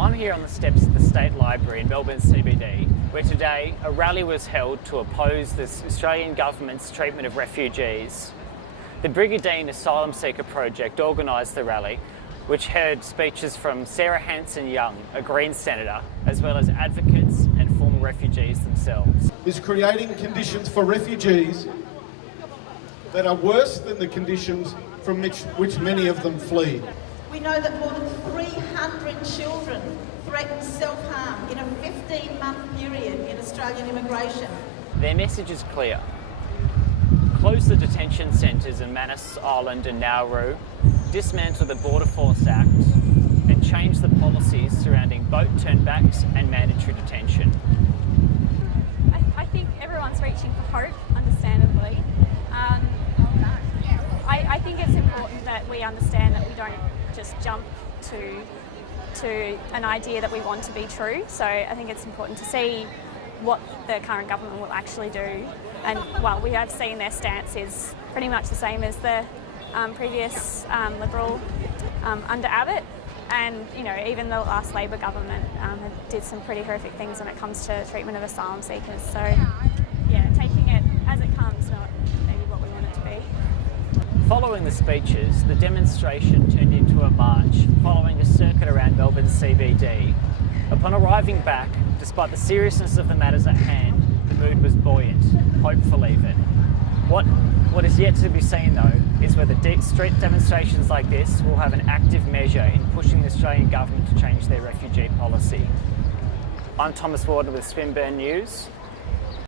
I'm here on the steps of the State Library in Melbourne CBD, where today a rally was held to oppose the Australian government's treatment of refugees. The Brigadine Asylum Seeker Project organised the rally, which heard speeches from Sarah Hanson-Young, a Greens senator, as well as advocates and former refugees themselves. Is creating conditions for refugees that are worse than the conditions from which many of them flee. We know that more than 300 children threaten self-harm in a 15-month period in Australian immigration. Their message is clear. Close the detention centres in Manus Island and Nauru, dismantle the Border Force Act, and change the policies surrounding boat turnbacks and mandatory detention. I think everyone's reaching for hope, understandably. I think it's important that we understand that we don't just jump to an idea that we want to be true. So I think it's important to see what the current government will actually do. And well, we have seen their stance is pretty much the same as the previous Liberal under Abbott. And you know, even the last Labor government did some pretty horrific things when it comes to treatment of asylum seekers. So yeah, taking it as it comes, not maybe what we want it to be. Following the speeches, the demonstration turned into a march following a circuit around Melbourne CBD. Upon arriving back, despite the seriousness of the matters at hand, the mood was buoyant, hopeful even. What is yet to be seen though is whether street demonstrations like this will have an active measure in pushing the Australian government to change their refugee policy. I'm Thomas Warden with Swinburne News.